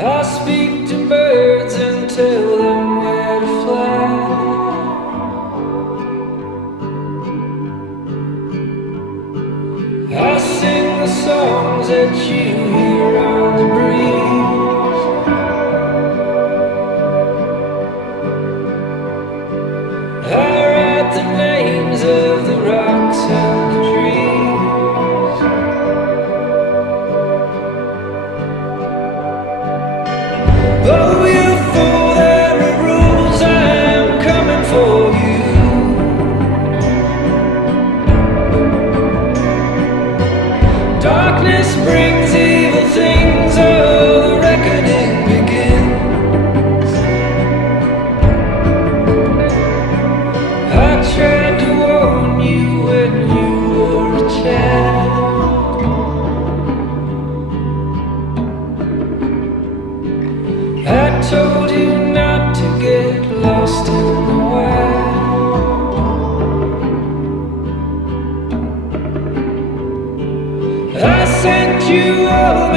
I speak to birds and tell them where to fly. I sing the songs that you hear on the breeze. I write the names of the rocks and the trees. Oh, you fool, there are rules, I'm coming for you. Darkness brings evil things, oh, the reckoning begins. I tried to warn you when you were a child. I told you not to get lost in the wild. I sent you home